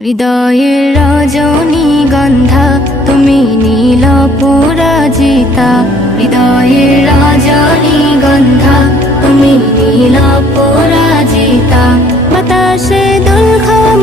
হৃদয়ের রজনীগন্ধা তুমি নীল পরাজিতা, হৃদয়ের রজনীগন্ধা তুমি নীল পরাজিতা। বাতাসে দোল খাওয়া